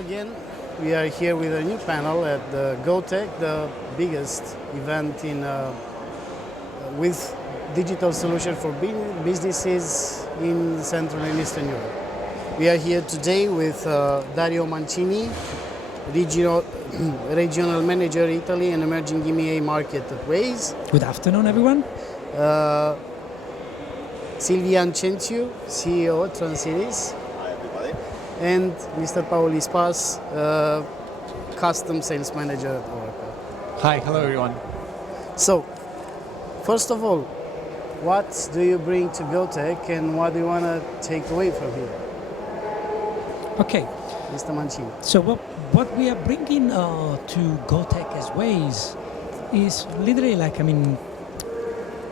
again. We are here with a new panel at the GoTech, the biggest event with digital solution for businesses in Central and Eastern Europe. We are here today with Dario Mancini, regional manager Italy and emerging EMEA market at Waze. Good afternoon, everyone. Silvian Centiu, CEO at Transiris. Hi, everybody. And Mr. Ispas, custom sales manager at Oracle. Hi, hello everyone. So, first of all, what do you bring to GoTech and what do you want to take away from here? Okay, Mr. Mancini. so what we are bringing to GoTech as Waze is literally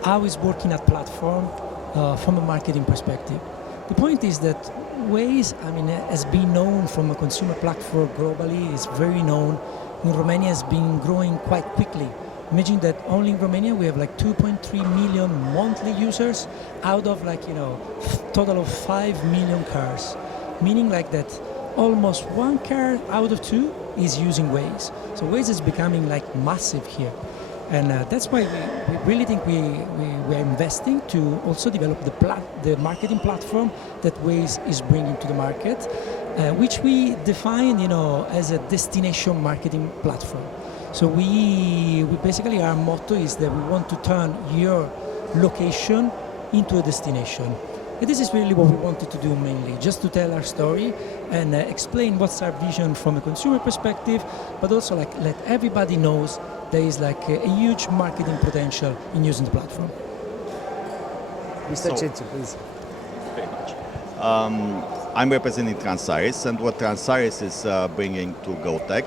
how is working at platform from a marketing perspective. The point is that Waze, has been known from a consumer platform globally. It's very known. In Romania, has been growing quite quickly. Imagine that only in Romania we have 2.3 million monthly users out of total of 5 million cars. Meaning that almost one car out of two is using Waze. So Waze is becoming massive here. And that's why we really think we are investing to also develop the marketing platform that Waze is bringing to the market, which we define, as a destination marketing platform. So we basically, our motto is that we want to turn your location into a destination. And this is really what we wanted to do mainly, just to tell our story and explain what's our vision from a consumer perspective, but also let everybody knows there is a huge marketing potential in using the platform. Mr. Centiu, please. Very much. I'm representing Transiris, and what Transiris is bringing to GoTech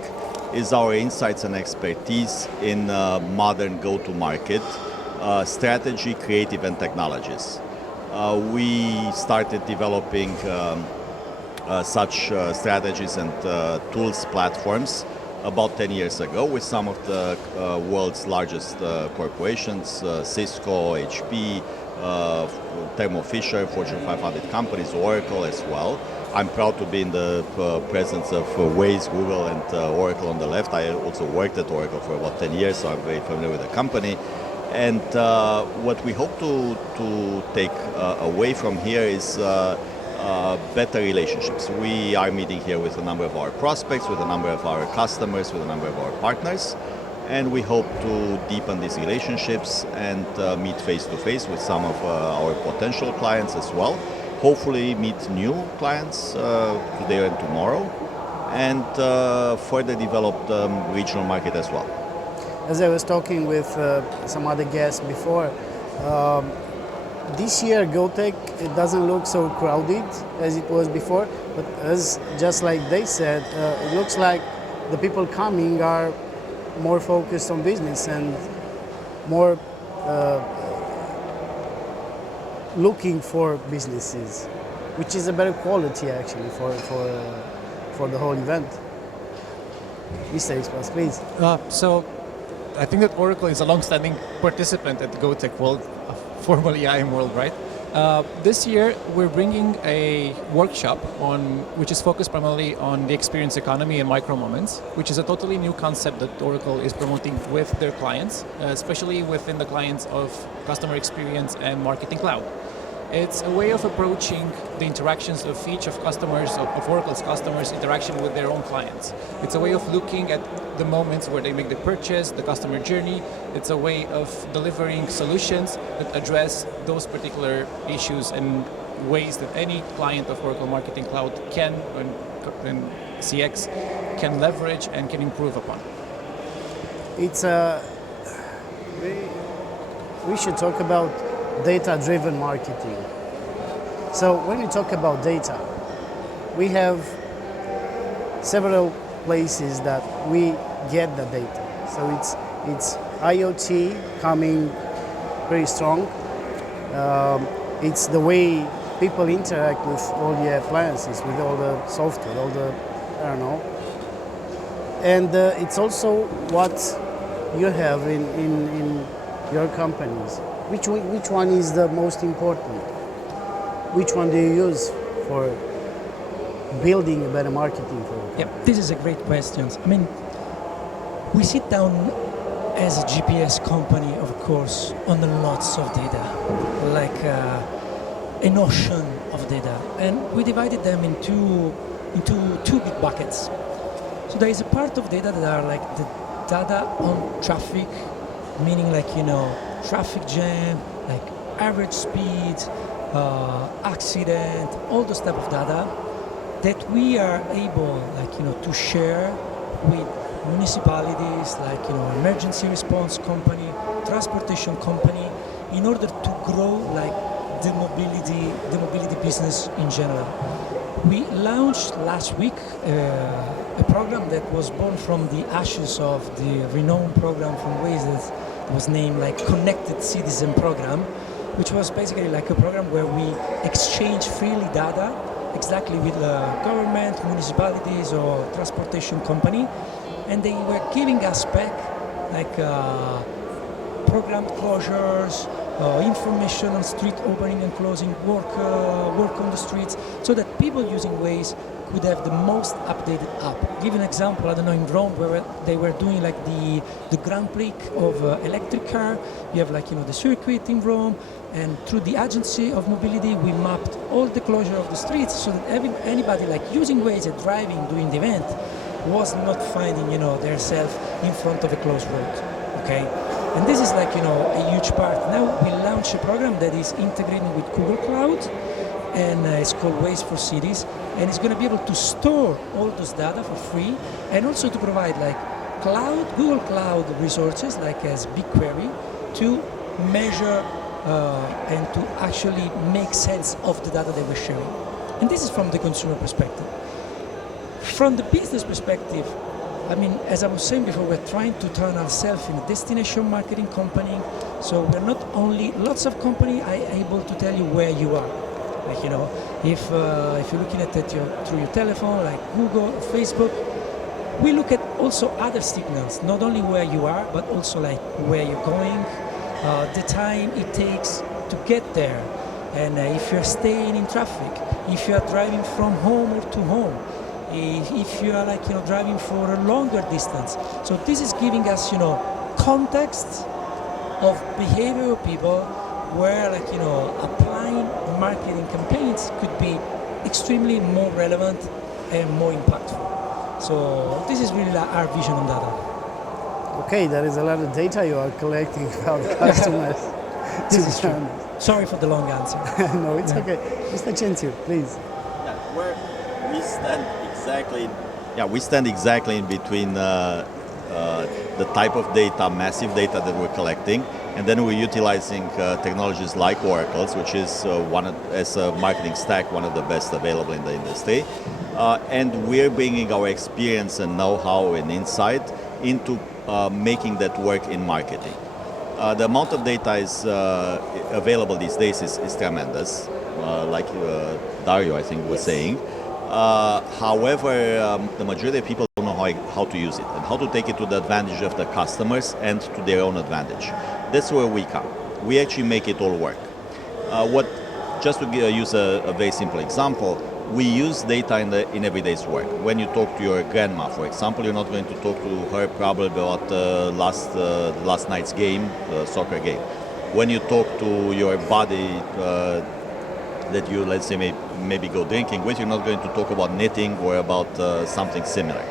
is our insights and expertise in modern go-to-market strategy, creative, and technologies. We started developing such strategies and tools platforms about 10 years ago with some of the world's largest corporations, Cisco, HP, Thermo Fisher, Fortune 500 companies, Oracle as well. I'm proud to be in the presence of Waze, Google, and Oracle on the left. I also worked at Oracle for about 10 years, so I'm very familiar with the company. And what we hope to take away from here is better relationships. We are meeting here with a number of our prospects, with a number of our customers, with a number of our partners, and we hope to deepen these relationships and meet face-to-face with some of our potential clients as well. Hopefully meet new clients today and tomorrow, and further develop the regional market as well. As I was talking with some other guests before, this year GoTech, it doesn't look so crowded as it was before, but just like they said, it looks like the people coming are more focused on business and more looking for businesses, which is a better quality actually for the whole event. Mr. Ispas, please. So I think that Oracle is a long-standing participant at the GoTech World, formerly IM World, right? This year we're bringing a workshop which is focused primarily on the experience economy and micro moments, which is a totally new concept that Oracle is promoting with their clients, especially within the clients of customer experience and marketing cloud. It's a way of approaching the interactions of each of Oracle's customers' interaction with their own clients. It's a way of looking at the moments where they make the purchase, the customer journey. It's a way of delivering solutions that address those particular issues in ways that any client of Oracle Marketing Cloud can, and CX, can leverage and can improve upon. It's we should talk about data-driven marketing. So when we talk about data, we have several places that we get the data. So it's IoT coming very strong. It's the way people interact with all the appliances, with all the software, And it's also what you have in your companies. Which one is the most important? Which one do you use for building a better marketing for it? Yeah, this is a great question. I mean, we sit down as a GPS company, of course, on lots of data, like an ocean of data, and we divided them into two big buckets. So there is a part of data that are like the data on traffic, meaning like traffic jam, like average speed, accident, all those type of data that we are able to share with municipalities, like emergency response company, transportation company, in order to grow like the mobility business in general. We launched last week a program that was born from the ashes of the renowned program from Waze that was named like Connected Citizen Program, which was basically like a program where we exchange freely data exactly with government, municipalities or transportation company, and they were giving us back like program closures, information on street opening and closing, work on the streets, so that people using Waze could have the most updated app. Give an example, I don't know, in Rome where they were doing like the Grand Prix of electric car. You have like the circuit in Rome, and through the agency of mobility we mapped all the closure of the streets so that anybody like using Waze and driving during the event was not finding their self in front of a closed road. Okay. And this is like a huge part. Now we launch a program that is integrating with Google Cloud, and it's called Waze for Cities, and it's going to be able to store all those data for free, and also to provide like Google Cloud resources like as BigQuery to measure and to actually make sense of the data that we're sharing. And this is from the consumer perspective. From the business perspective, I mean, as I was saying before, we're trying to turn ourselves in a destination marketing company. So we're not only, lots of companies are able to tell you where you are. Like, if you're looking at it through your telephone, like Google, Facebook, we look at also other signals, not only where you are, but also like where you're going, the time it takes to get there, and if you're staying in traffic, if you're driving from home or to home, if you are like driving for a longer distance. So this is giving us context of behavior of people where like applying marketing campaigns could be extremely more relevant and more impactful. So this is really our vision on data. Okay, there is a lot of data you are collecting about customers. This is true. Sorry for the long answer. No, it's okay. Mr. Centiu, please. Yeah, where we stand exactly in between the type of data, massive data that we're collecting, and then we're utilizing technologies like Oracle's, which is as a marketing stack, one of the best available in the industry. And we're bringing our experience and know-how and insight into making that work in marketing. The amount of data is available these days is tremendous, like Dario, I think, was saying. However, the majority of people don't know how to use it and how to take it to the advantage of the customers and to their own advantage. That's where we come. We actually make it all work. Just to use a very simple example, we use data in everyday's work. When you talk to your grandma, for example, you're not going to talk to her probably about last night's game, soccer game. When you talk to your buddy that you, let's say, maybe go drinking with, you're not going to talk about knitting or about something similar.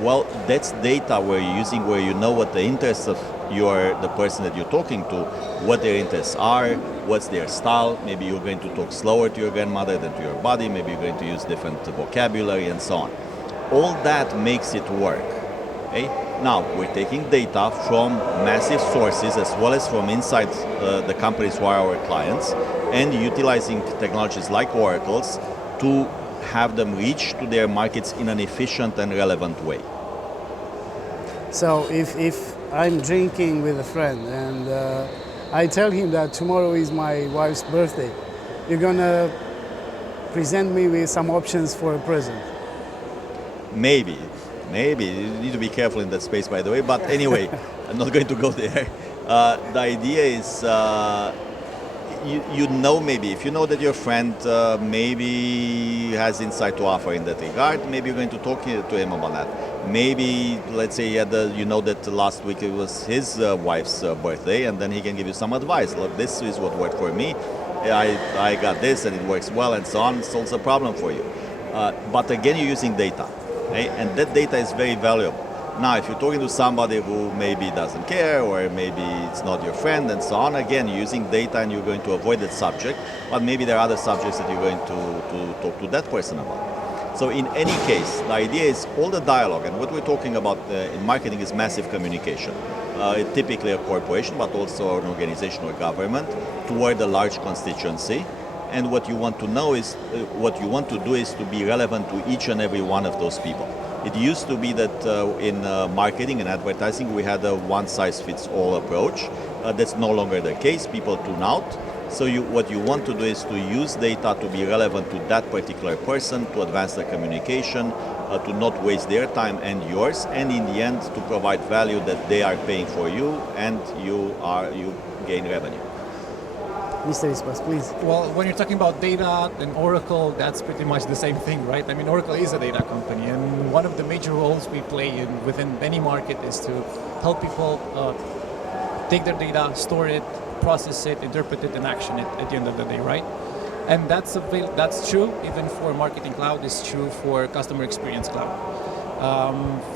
Well, that's data where you know what the interests of the person that you're talking to, what their interests are, what's their style. Maybe you're going to talk slower to your grandmother than to your buddy. Maybe you're going to use different vocabulary and so on. All that makes it work. Okay? Now, we're taking data from massive sources as well as from inside the companies who are our clients, and utilizing technologies like Oracle's to have them reach to their markets in an efficient and relevant way. So if I'm drinking with a friend and I tell him that tomorrow is my wife's birthday, you're gonna present me with some options for a present? Maybe. You need to be careful in that space, by the way. But anyway, I'm not going to go there. The idea is you know, maybe if you know that your friend maybe has insight to offer in that regard, maybe you're going to talk to him about that. Maybe, let's say, you know that last week it was his wife's birthday, and then he can give you some advice. Look, this is what worked for me. I got this, and it works well, and so on. It solves a problem for you. But again, you're using data, right? And that data is very valuable. Now, if you're talking to somebody who maybe doesn't care, or maybe it's not your friend, and so on, again, you're using data and you're going to avoid that subject, but maybe there are other subjects that you're going to talk to that person about. So in any case, the idea is all the dialogue, and what we're talking about in marketing is massive communication. Typically a corporation, but also an organization or government, toward a large constituency. And what you want to know is, what you want to do is to be relevant to each and every one of those people. It used to be that in marketing and advertising we had a one-size-fits-all approach. That's no longer the case. People tune out. So what you want to do is to use data to be relevant to that particular person, to advance the communication, to not waste their time and yours, and in the end to provide value that they are paying for you, and you gain revenue. Mr. Ispas, please. Well, when you're talking about data and Oracle, that's pretty much the same thing, right? I mean, Oracle is a data company, and one of the major roles we play within any market is to help people take their data, store it, process it, interpret it, and action it at the end of the day, right? And that's true even for Marketing Cloud. It's true for Customer Experience Cloud.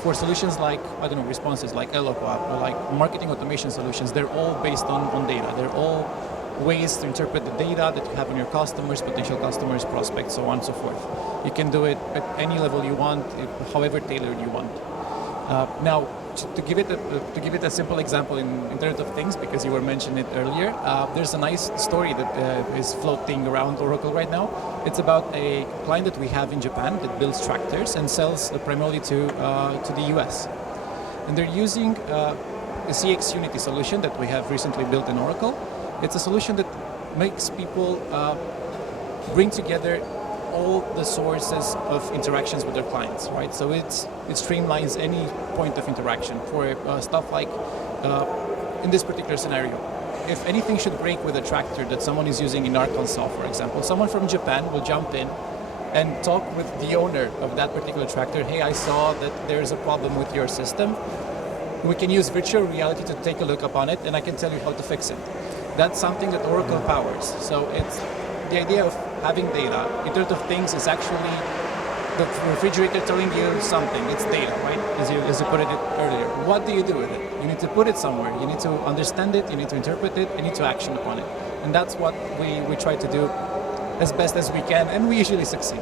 For solutions like, responses like Eloqua, or like marketing automation solutions, they're all based on data. They're all ways to interpret the data that you have on your customers, potential customers, prospects, so on and so forth. You can do it at any level you want, however tailored you want. Now, to give it a simple example in Internet of Things, because you were mentioning it earlier, there's a nice story that is floating around Oracle right now. It's about a client that we have in Japan that builds tractors and sells primarily to the US. And they're using a CX Unity solution that we have recently built in Oracle. It's a solution that makes people bring together all the sources of interactions with their clients, right? So it streamlines any point of interaction for stuff like, in this particular scenario, if anything should break with a tractor that someone is using in Arkansas, for example, someone from Japan will jump in and talk with the owner of that particular tractor. Hey, I saw that there's a problem with your system. We can use virtual reality to take a look upon it, and I can tell you how to fix it. That's something that Oracle powers. So it's the idea of having data. Internet of Things is actually the refrigerator telling you something. It's data, right? As you put it earlier. What do you do with it? You need to put it somewhere. You need to understand it. You need to interpret it. You need to action upon it. And that's what we try to do as best as we can, and we usually succeed.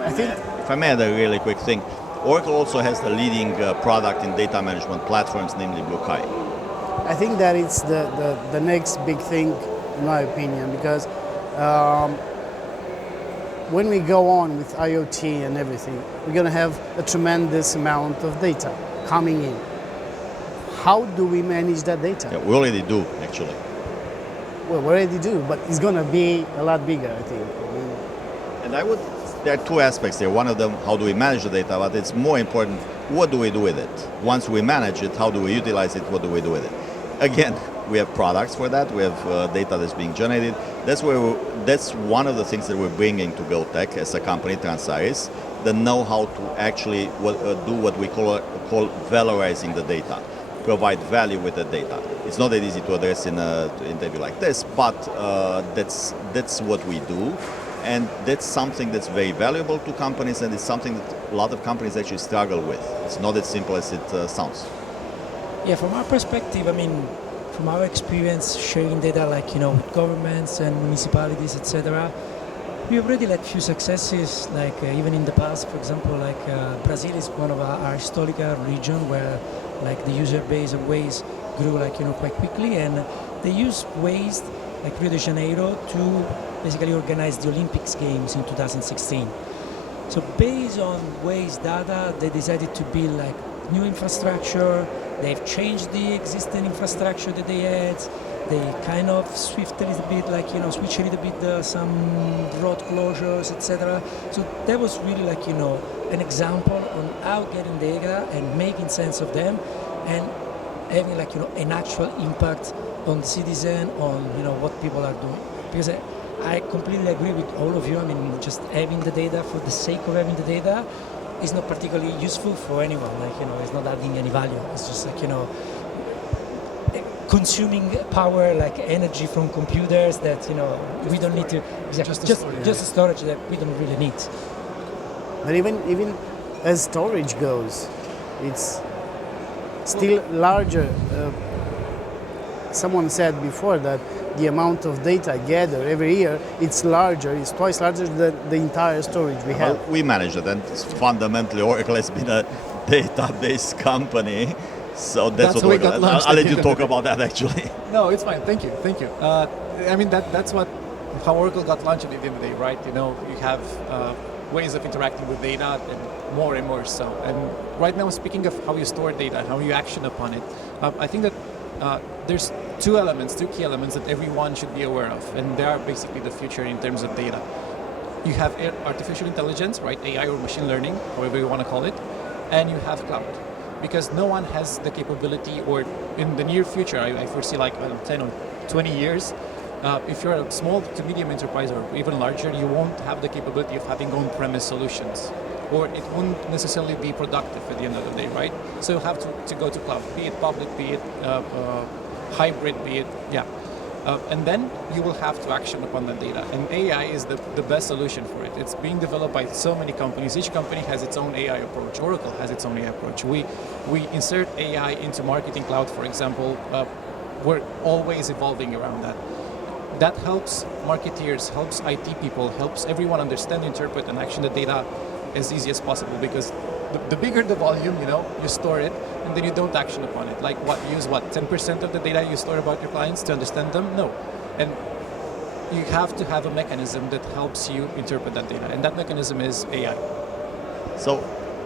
I think, if I may add a really quick thing, Oracle also has the leading product in data management platforms, namely BlueKai. I think that it's the next big thing, in my opinion, because when we go on with IoT and everything, we're going to have a tremendous amount of data coming in. How do we manage that data? Yeah, we already do, actually. Well, we already do, but it's going to be a lot bigger, I think. And there are two aspects here. One of them, how do we manage the data, but it's more important, what do we do with it? Once we manage it, how do we utilize it, what do we do with it? Again, we have products for that, we have data that's being generated. That's one of the things that we're bringing to GoTech as a company, Transiris, the know-how to actually do what we call valorizing the data, provide value with the data. It's not that easy to address in an interview like this, but that's what we do. And that's something that's very valuable to companies, and it's something that a lot of companies actually struggle with. It's not as simple as it sounds. Yeah, from our perspective, I mean, from our experience sharing data like, with governments and municipalities, etc., we already had few successes, like even in the past, for example, like Brazil is one of our historical region where like the user base of Waze grew quite quickly, and they use Waze like Rio de Janeiro to basically organize the Olympics Games in 2016. So based on Waze data, they decided to build like new infrastructure. They've changed the existing infrastructure that they had. They kind of switch a little bit some road closures, etc. So that was really an example on how getting data and making sense of them and having an actual impact on the citizen, on what people are doing. because I completely agree with all of you. I mean, just having the data for the sake of having the data is not particularly useful for anyone. Like, it's not adding any value. It's just like, consuming power, like energy from computers that, we don't need to, exactly, just storage that we don't really need. But even as storage goes, it's still larger. Someone said before that the amount of data gathered every year, it's larger, it's twice larger than the entire storage we have. Well, we manage it, and fundamentally Oracle has been a database company, so that's what how we Oracle. got launched. I'll let you talk about that actually. No, it's fine. Thank you. I mean, that's how Oracle got launched at the end of the day, right? You have ways of interacting with data and more so. And right now, speaking of how you store data, how you action upon it, I think that there's two key elements that everyone should be aware of, and they are basically the future in terms of data. You have artificial intelligence, right? AI or machine learning, however you want to call it, and you have cloud. Because no one has the capability, or in the near future, I foresee like 10 or 20 years, if you're a small to medium enterprise or even larger, you won't have the capability of having on-premise solutions, or it won't necessarily be productive at the end of the day, right? So you have to go to cloud, be it public, be it hybrid, be it, and then you will have to action upon that data. And AI is the best solution for it. It's being developed by so many companies. Each company has its own AI approach. Oracle has its own AI approach. We insert AI into Marketing Cloud, for example. We're always evolving around that. That helps marketeers, helps IT people, helps everyone understand, interpret, and action the data as easy as possible, because the bigger the volume, you store it, and then you don't action upon it. Like use 10% of the data you store about your clients to understand them? No. And you have to have a mechanism that helps you interpret that data, and that mechanism is AI. So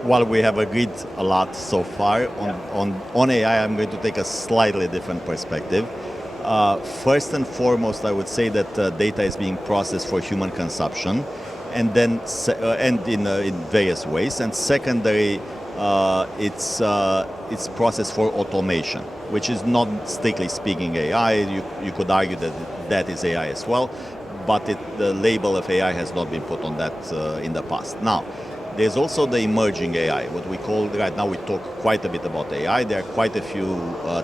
while we have agreed a lot so far on AI, I'm going to take a slightly different perspective. First and foremost, I would say that data is being processed for human consumption, and then in various ways. And secondary, it's processed for automation, which is not strictly speaking AI. You could argue that is AI as well, but the label of AI has not been put on that in the past. Now, there's also the emerging AI, what we call right now. We talk quite a bit about AI. There are quite a few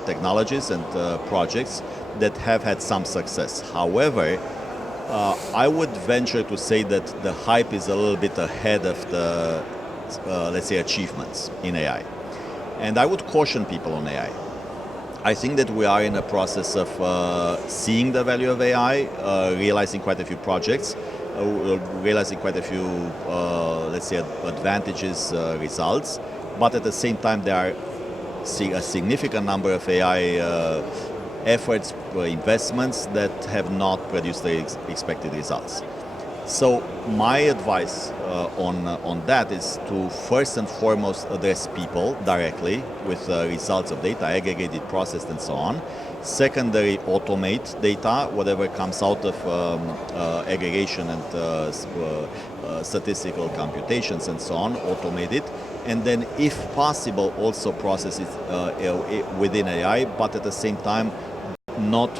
technologies and projects that have had some success. However, I would venture to say that the hype is a little bit ahead of the, let's say, achievements in AI. And I would caution people on AI. I think that we are in a process of seeing the value of AI, realizing quite a few projects, realizing quite a few, let's say, advantages, results. But at the same time, there are a significant number of AI efforts, investments that have not produced the expected results. So my advice on that is to first and foremost address people directly with results of data, aggregated, processed, and so on. Secondary, automate data, whatever comes out of aggregation and statistical computations and so on, automate it. And then, if possible, also process it within AI, but at the same time, not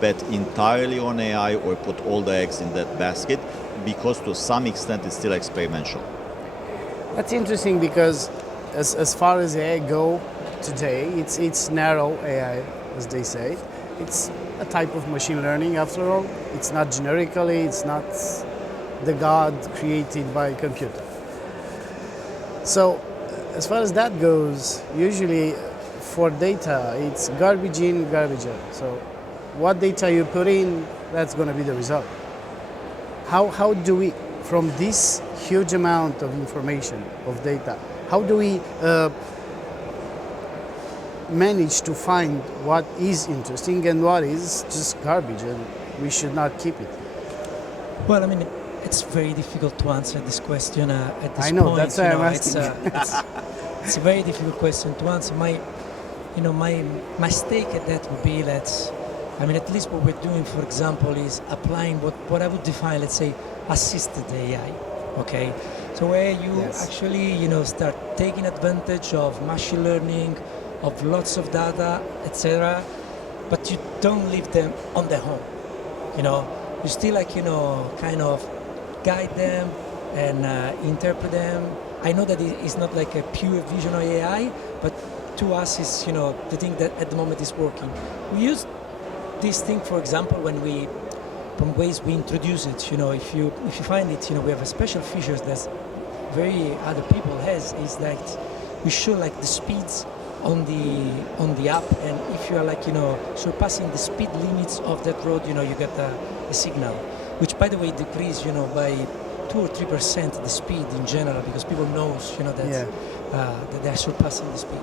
bet entirely on AI or put all the eggs in that basket, because to some extent it's still experimental. That's interesting, because as far as AI go today, it's narrow AI, as they say. It's a type of machine learning after all. It's not generically, it's not the God created by a computer. So as far as that goes, usually for data, it's garbage in, garbage out. So what data you put in, that's going to be the result. How do we, from this huge amount of information, of data, how do we manage to find what is interesting and what is just garbage and we should not keep it? Well, I mean, it's very difficult to answer this question at this point. I know, that's why I'm asking. It's a very difficult question to answer. My stake at that would be that, I mean, at least what we're doing, for example, is applying what I would define, let's say, assisted AI. Okay, so where you actually, start taking advantage of machine learning, of lots of data, etc., but you don't leave them on their own. You still kind of guide them and interpret them. I know that it's not like a pure vision or AI, but to us it's the thing that at the moment is working. We use this thing, for example, when from Waze we introduce it. If you find it, we have a special features that very other people has, is that we show like the speeds on the app, and if you are surpassing the speed limits of that road, you get a signal, which by the way decrease by 2 or 3% the speed in general, because people knows that they are surpassing the speed.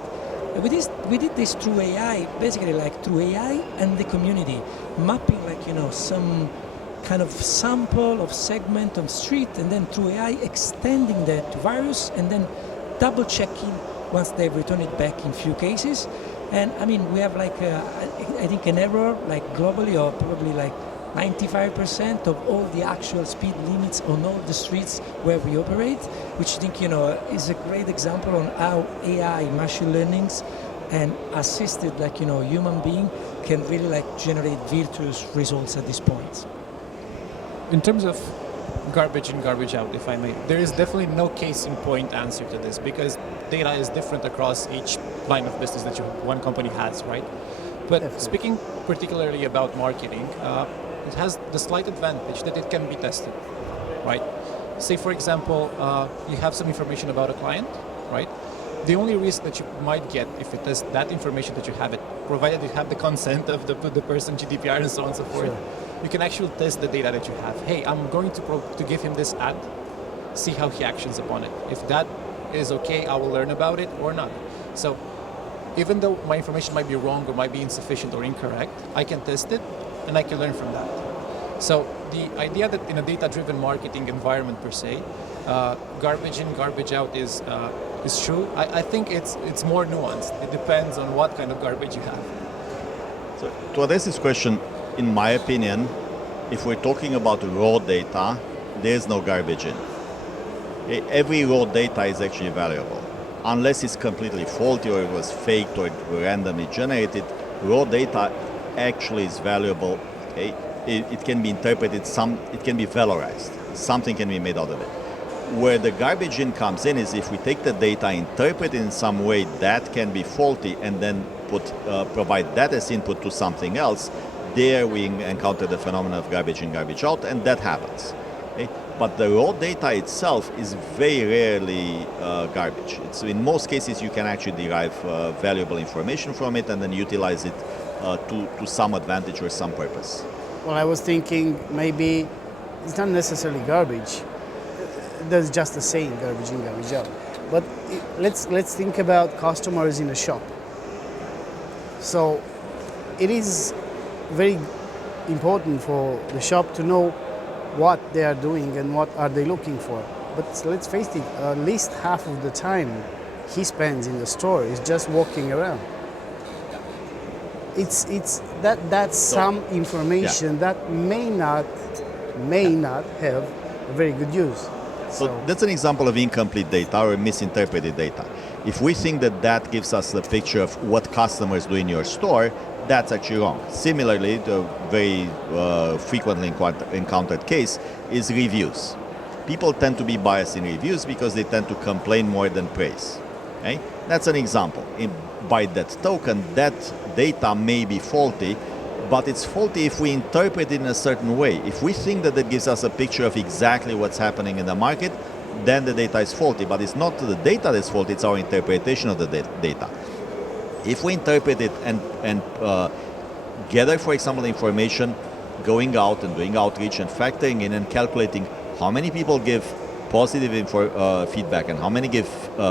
We did this through AI, basically through AI and the community, mapping some kind of sample of segment on street, and then through AI extending that to various, and then double checking once they return it back in few cases. And I mean, we have I think an error globally of probably 95% of all the actual speed limits on all the streets where we operate, which I think is a great example on how AI, machine learnings, and assisted human being can really generate virtuous results at this point. In terms of garbage in, garbage out, if I may, there is definitely no case in point answer to this, because data is different across each line of business that one company has, right? But Definitely. Speaking particularly about marketing, it has the slight advantage that it can be tested, right? Say, for example, you have some information about a client, right? The only risk that you might get if it is that information that you have it, provided you have the consent of the person, GDPR and so on and so forth, Sure. you can actually test the data that you have. Hey, I'm going to give him this ad, see how he actions upon it. If that is okay, I will learn about it or not. So even though my information might be wrong or might be insufficient or incorrect, I can test it and I can learn from that. So the idea that in a data-driven marketing environment per se, garbage in, garbage out is true. I think it's more nuanced. It depends on what kind of garbage you have. So to address this question, in my opinion, if we're talking about raw data, there's no garbage in. Every raw data is actually valuable. Unless it's completely faulty or it was faked or it randomly generated, raw data actually is valuable. It can be interpreted, it can be valorized. Something can be made out of it. Where the garbage in comes in is if we take the data, interpret it in some way that can be faulty, and then provide that as input to something else. There we encounter the phenomenon of garbage in, garbage out, and that happens. But the raw data itself is very rarely garbage. In most cases, you can actually derive valuable information from it and then utilize it to some advantage or some purpose. Well, I was thinking maybe it's not necessarily garbage. There's just a saying, garbage in, garbage out. But let's think about customers in a shop. So it is very important for the shop to know what they are doing and what are they looking for. But let's face it, at least half of the time he spends in the store is just walking around. That's some information that may not have a very good use. So that's an example of incomplete data or misinterpreted data. If we think that gives us the picture of what customers do in your store, that's actually wrong. Similarly, the very frequently encountered case is reviews. People tend to be biased in reviews because they tend to complain more than praise. Okay? That's an example. By that token, that data may be faulty, but it's faulty if we interpret it in a certain way. If we think that it gives us a picture of exactly what's happening in the market, then the data is faulty. But it's not the data that's faulty, it's our interpretation of the data. If we interpret it and gather, for example, information going out and doing outreach and factoring in and calculating how many people give positive feedback and how many give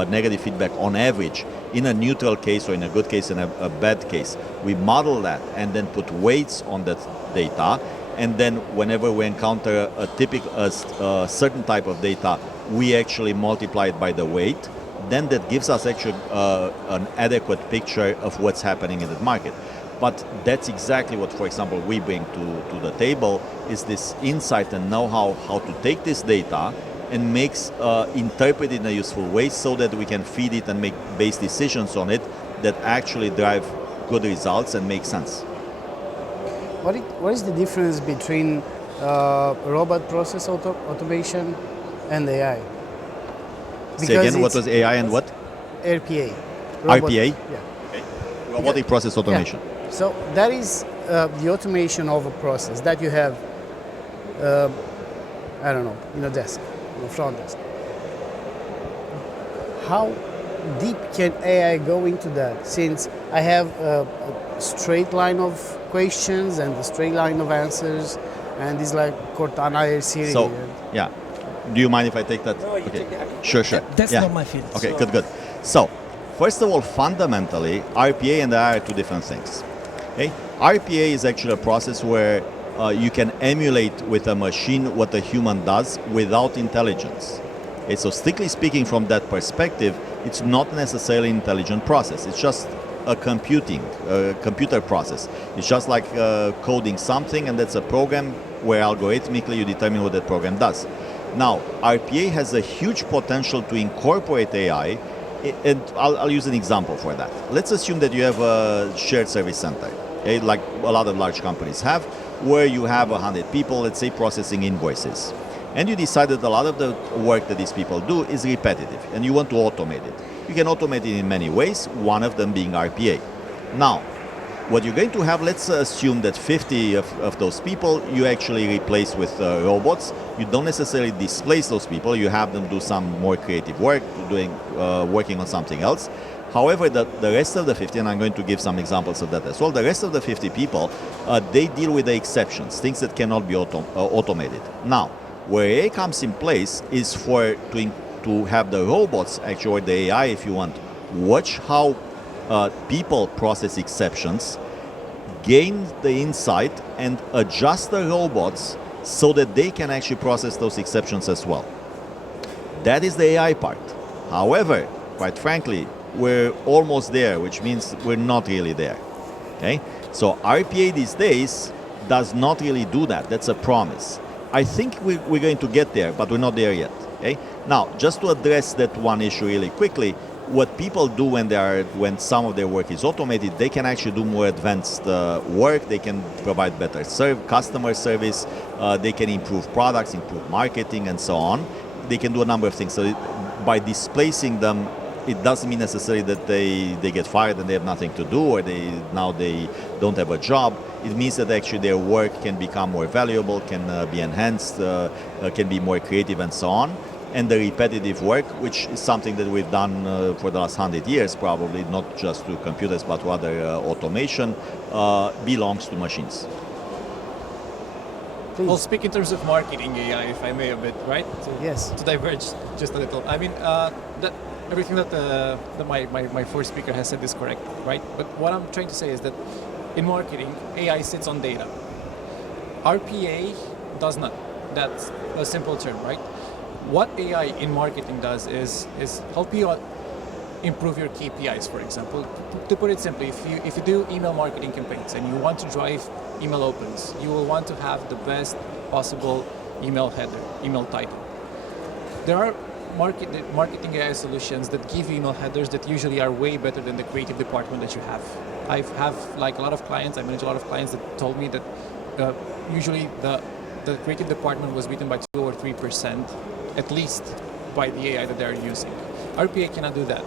negative feedback on average in a neutral case or in a good case and a bad case, we model that and then put weights on that data. And then whenever we encounter a certain type of data, we actually multiply it by the weight. Then that gives us actually an adequate picture of what's happening in the market. But that's exactly what, for example, we bring to the table, is this insight and know-how how to take this data and interpret it in a useful way so that we can feed it and make based decisions on it that actually drive good results and make sense. What is the difference between robot process automation, and AI. Say again, what it's was AI and what? RPA. RPA? Yeah. Okay. Robotic process automation. Yeah. So that is the automation of a process that you have, I don't know, in a desk, in a front desk. How deep can AI go into that? Since I have a straight line of questions and a straight line of answers, and it's like Cortana Siri. So, yeah. Do you mind if I take that? No, you Okay. take it. Sure. That's Yeah. not my field. Okay, so- good. So, first of all, fundamentally, RPA and AI are two different things. Okay? RPA is actually a process where you can emulate with a machine what a human does without intelligence. Okay, so strictly speaking from that perspective, it's not necessarily an intelligent process. It's just a computer process. It's just like coding something, and that's a program where algorithmically you determine what that program does. Now, RPA has a huge potential to incorporate AI, and I'll use an example for that. Let's assume that you have a shared service center, okay, like a lot of large companies have, where you have 100 people, let's say, processing invoices. And you decide that a lot of the work that these people do is repetitive, and you want to automate it. You can automate it in many ways, one of them being RPA. Now, what you're going to have, let's assume that 50 of those people you actually replace with robots. You don't necessarily displace those people. You have them do some more creative work, working on something else. However, the rest of the 50, and I'm going to give some examples of that as well, the rest of the 50 people, they deal with the exceptions, things that cannot be automated. Now, where AI comes in place is to have the robots, actually, or the AI, if you want, watch how people process exceptions, gain the insight, and adjust the robots so that they can actually process those exceptions as well. That is the AI part. However, quite frankly, we're almost there, which means we're not really there. Okay? So RPA these days does not really do that. That's a promise. I think we're going to get there, but we're not there yet. Okay? Now, just to address that one issue really quickly, what people do when some of their work is automated, they can actually do more advanced work. They can provide better customer service. They can improve products, improve marketing, and so on. They can do a number of things. So by displacing them, it doesn't mean necessarily that they get fired and they have nothing to do, or they don't have a job. It means that actually their work can become more valuable, can be enhanced, can be more creative, and so on. And the repetitive work, which is something that we've done for the last 100 years, probably not just to computers but rather automation, belongs to machines. Please. Well, speak in terms of marketing AI, if I may, a bit, right? Yes. To diverge just a little. I mean, everything that my first speaker has said is correct, right? But what I'm trying to say is that in marketing, AI sits on data. RPA does not. That's a simple term, right? What AI in marketing does is help you improve your KPIs, for example. To put it simply, if you do email marketing campaigns and you want to drive email opens, you will want to have the best possible email header, email title. There are marketing AI solutions that give you email headers that usually are way better than the creative department that you have. I have like a lot of clients, I manage a lot of clients that told me that usually the creative department was beaten by 2 or 3% at least by the AI that they're using. RPA cannot do that.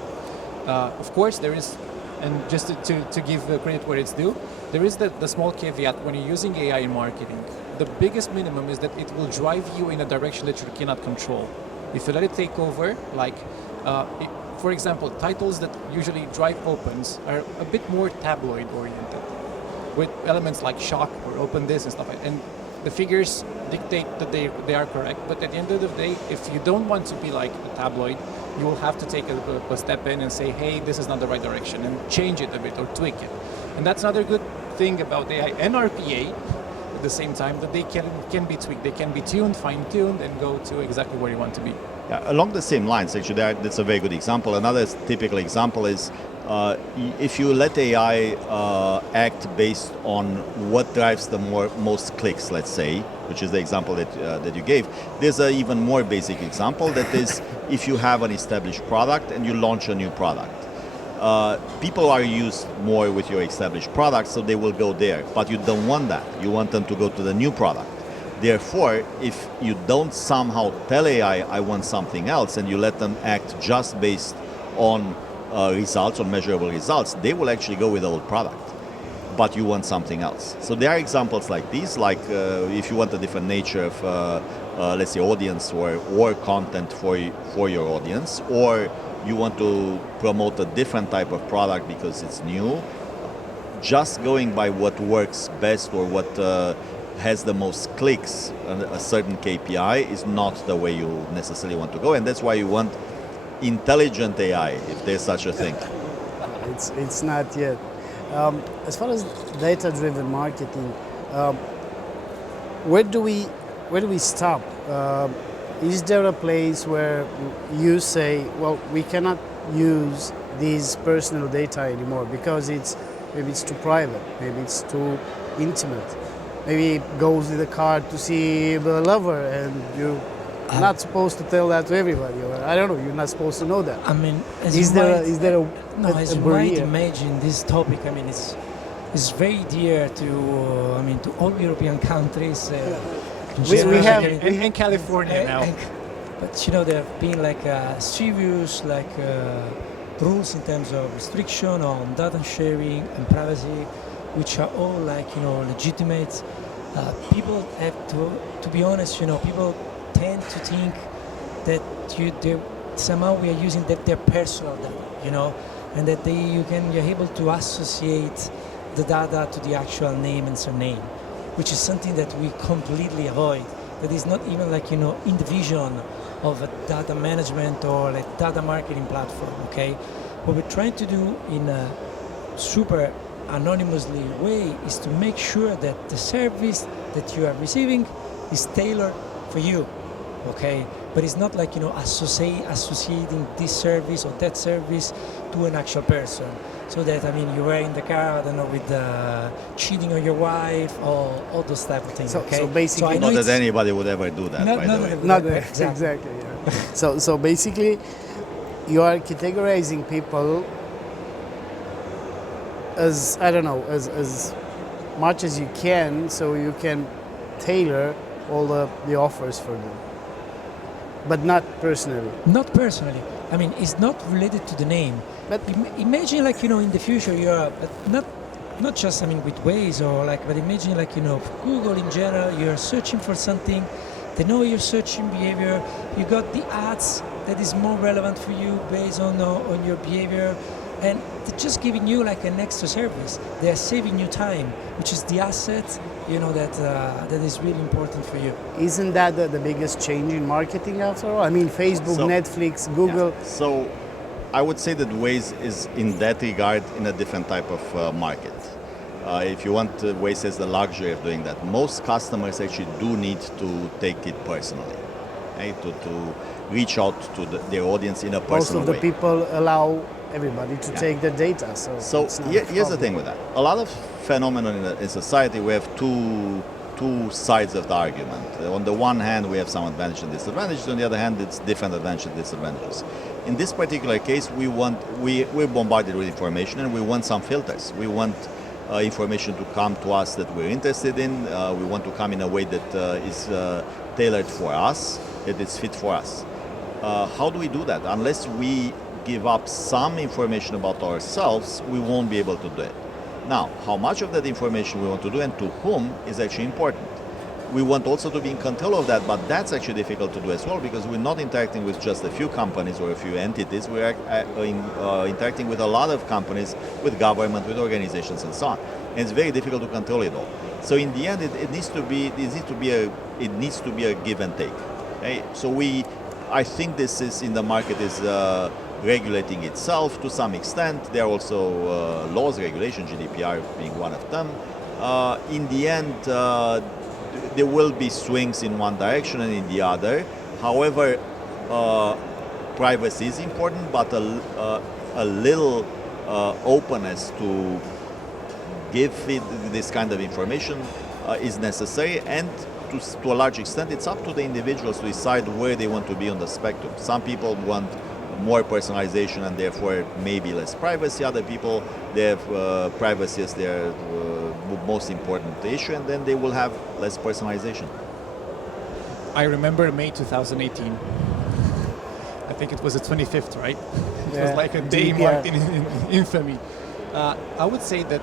Of course, there is, and just to give credit where it's due, there is the small caveat when you're using AI in marketing. The biggest minimum is that it will drive you in a direction that you cannot control. If you let it take over, like, for example, titles that usually drive opens are a bit more tabloid oriented, with elements like shock or open this and stuff like that. And the figures dictate that they are correct, but at the end of the day, if you don't want to be like a tabloid, you will have to take a step in and say, hey, this is not the right direction, and change it a bit or tweak it. And that's another good thing about AI and RPA at the same time, that they can be tweaked, they can be tuned, fine-tuned, and go to exactly where you want to be. Yeah, along the same lines, actually, that's a very good example. Another typical example is if you let AI act based on what drives the most clicks, let's say, which is the example that you gave, there's an even more basic example that is if you have an established product and you launch a new product. People are used more with your established product, so they will go there. But you don't want that. You want them to go to the new product. Therefore, if you don't somehow tell AI, I want something else, and you let them act just based on results, on measurable results, they will actually go with the old product. But you want something else. So there are examples like these, like if you want a different nature of, let's say, audience or content for your audience, or you want to promote a different type of product because it's new, just going by what works best or what has the most clicks, a certain KPI, is not the way you necessarily want to go, and that's why you want intelligent AI, if there's such a thing. It's not yet. As far as data-driven marketing, where do we stop? Is there a place where you say, well, we cannot use these personal data anymore because maybe it's too private, maybe it's too intimate, maybe it goes with the car to see the lover and you're not supposed to tell that to everybody, or I don't know, you're not supposed to know that. I mean, as Is you there as a you might barrier? imagine, this topic, I mean, it's very dear to all European countries. We have in California now. But there have been serious rules in terms of restriction on data sharing and privacy, which are all legitimate. People have to be honest. People tend to think that somehow we are using their personal data, and that you're able to associate the data to the actual name and surname, which is something that we completely avoid. That is not even in the vision of a data management or a data marketing platform. Okay, what we're trying to do in a super anonymously way is to make sure that the service that you are receiving is tailored for you. Okay, but it's not associating this service or that service to an actual person. So that you were in the car, I don't know, with cheating on your wife or all those type of things. Okay, so basically, not that anybody would ever do that. By the way. Not exactly. Yeah. So basically, you are categorizing people as, I don't know, as much as you can, so you can tailor all the offers for them, but not personally. Not personally. I mean, it's not related to the name. But imagine, in the future, you're not just with Waze but imagine Google in general. You're searching for something. They know your searching behavior. You got the ads that is more relevant for you based on your behavior, and they're just giving you an extra service. They are saving you time, which is the asset that is really important for you. Isn't that the biggest change in marketing after all? I mean, Facebook, Netflix, Google. Yeah. So I would say that Waze is in that regard in a different type of market. If you want, Waze has the luxury of doing that. Most customers actually do need to take it personally, right? To reach out to their audience in a personal way. Most of the people allow everybody to take the data. So here's the thing with that. A lot of phenomena in society, we have two sides of the argument. On the one hand, we have some advantages and disadvantages. On the other hand, it's different advantages and disadvantages. In this particular case, we're bombarded with information, and we want some filters. We want information to come to us that we're interested in. We want to come in a way that is tailored for us, that is fit for us. How do we do that? Unless we give up some information about ourselves, we won't be able to do it. Now, how much of that information we want to do and to whom is actually important. We want also to be in control of that, but that's actually difficult to do as well, because we're not interacting with just a few companies or a few entities. We're interacting with a lot of companies, with government, with organizations, and so on. And it's very difficult to control it all. So in the end, it needs to be a give and take. Okay? So I think this is in the market is regulating itself to some extent. There are also laws, regulations, GDPR being one of them. In the end, there will be swings in one direction and in the other. However, privacy is important, but a little openness to give it this kind of information is necessary, and to a large extent, it's up to the individuals to decide where they want to be on the spectrum. Some people want more personalization and therefore maybe less privacy. Other people, they have privacy as their most important issue, and then they will have less personalization. I remember May 2018. I think it was the 25th, right? It was like a day GDPR. marked in infamy. I would say that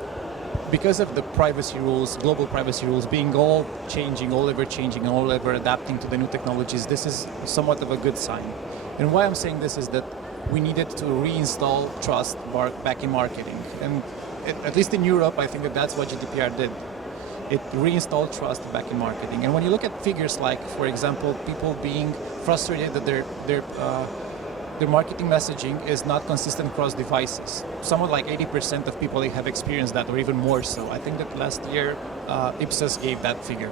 because of the privacy rules, global privacy rules being all changing, all ever changing, all ever adapting to the new technologies, this is somewhat of a good sign. And why I'm saying this is that we needed to reinstall trust back in marketing. And at least in Europe, I think that that's what GDPR did. It reinstalled trust back in marketing. And when you look at figures like, for example, people being frustrated that their marketing messaging is not consistent across devices. Somewhat like 80% of people have experienced that, or even more so. I think that last year, Ipsos gave that figure.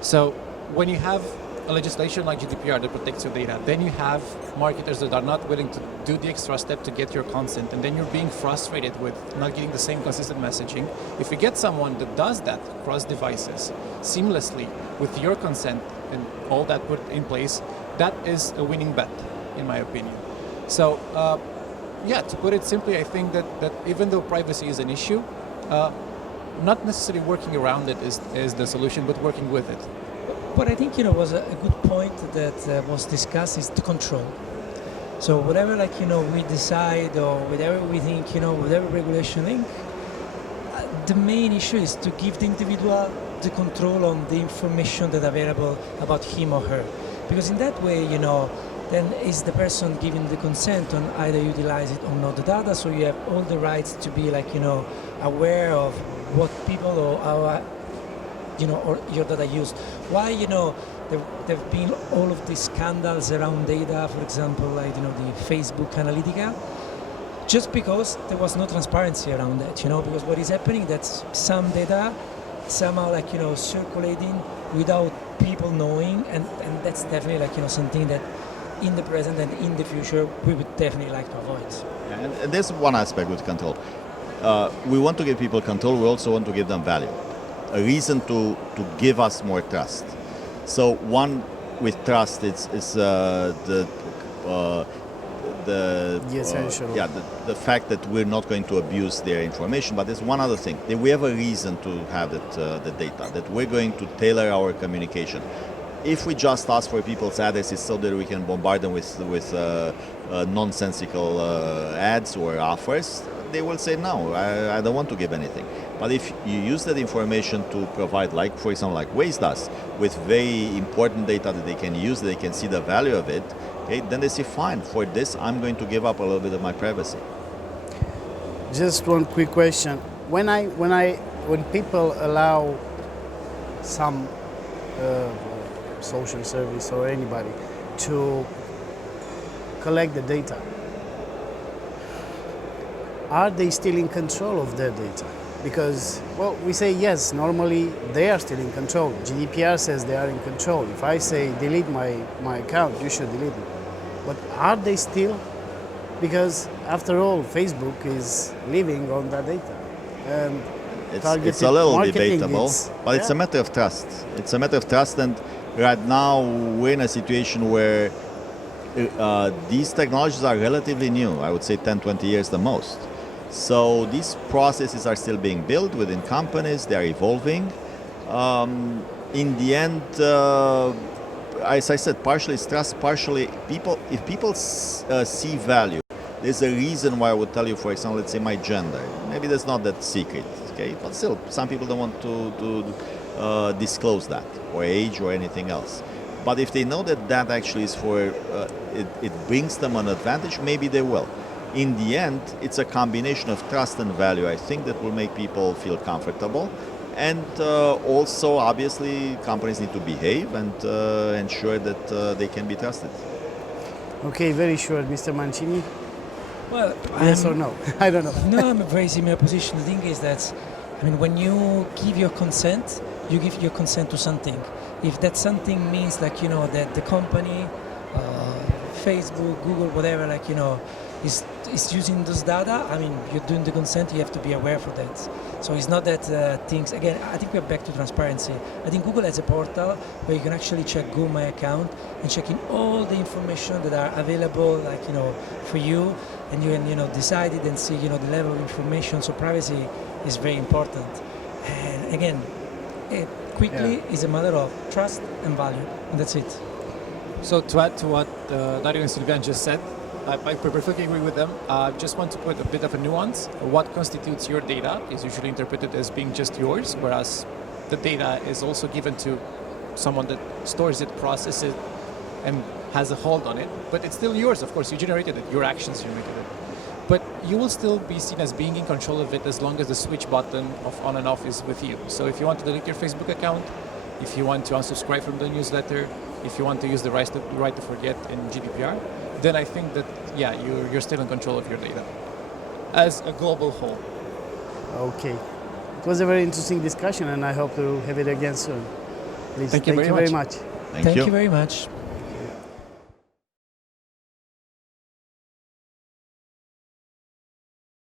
So when you have a legislation like GDPR that protects your data, then you have marketers that are not willing to do the extra step to get your consent, and then you're being frustrated with not getting the same consistent messaging. If you get someone that does that across devices seamlessly with your consent and all that put in place, that is a winning bet, in my opinion. So, yeah, to put it simply, I think that even though privacy is an issue, not necessarily working around it is the solution, but working with it. What I think was a good point that was discussed is the control. So whatever we decide, or whatever we think, whatever regulation link, the main issue is to give the individual the control on the information that available about him or her, because in that way, then is the person giving the consent on either utilize it or not the data. So you have all the rights to be aware of what people or our or your data used. Why, there have been all of these scandals around data, for example, like, the Facebook Analytica, just because there was no transparency around that, because what is happening, that some data somehow circulating without people knowing, and that's definitely something that in the present and in the future we would definitely like to avoid. Yeah, and there's one aspect with control. We want to give people control, we also want to give them value. A reason to give us more trust. So one with trust is the essential. The fact that we're not going to abuse their information. But there's one other thing, that we have a reason to have the data, that we're going to tailor our communication. If we just ask for people's addresses so that we can bombard them with nonsensical ads or offers, they will say no, I don't want to give anything. But if you use that information to provide, like for example, like Waze does, with very important data that they can use, they can see the value of it, okay, then they say, fine, for this I'm going to give up a little bit of my privacy. Just one quick question. When people allow some social service or anybody to collect the data, are they still in control of their data? Because, well, we say yes, normally they are still in control. GDPR says they are in control. If I say delete my account, you should delete it. But are they still? Because after all, Facebook is living on that data. And it's a little marketing, debatable, but it's a matter of trust. It's a matter of trust, and right now we're in a situation where these technologies are relatively new. I would say 10, 20 years the most. So these processes are still being built within companies. They are evolving. In the end, as I said, partially it's trust, partially people. If people see value, there's a reason why I would tell you, for example, let's say my gender. Maybe that's not that secret, okay? But still, some people don't want to disclose that, or age or anything else. But if they know that that actually is for, it brings them an advantage, maybe they will. In the end, it's a combination of trust and value, I think, that will make people feel comfortable. And also, obviously, companies need to behave and ensure that they can be trusted. Okay, very short, Mr. Mancini. Well, Yes or no? I don't know. No, I'm a very similar position. The thing is that, when you give your consent, you give your consent to something. If that something means that the company, Facebook, Google, whatever, is using those data, you're doing the consent, you have to be aware for that. So it's not that things, again, I think we're back to transparency. I think Google has a portal where you can actually check Google My Account and check in all the information that are available, for you, and you can, decide it and see, the level of information. So privacy is very important. And again, quickly Yeah. is a matter of trust and value, and that's it. So to add to what Dario and Silvian just said, I perfectly agree with them. I just want to put a bit of a nuance. What constitutes your data is usually interpreted as being just yours, whereas the data is also given to someone that stores it, processes it, and has a hold on it. But it's still yours, of course. You generated it. Your actions generated it. But you will still be seen as being in control of it as long as the switch button of on and off is with you. So if you want to delete your Facebook account, if you want to unsubscribe from the newsletter, if you want to use the right to forget in GDPR, then I think that, yeah, you're still in control of your data as a global whole. Okay. It was a very interesting discussion, and I hope to have it again soon. Please, Thank you very very much. much. Thank you. Very much.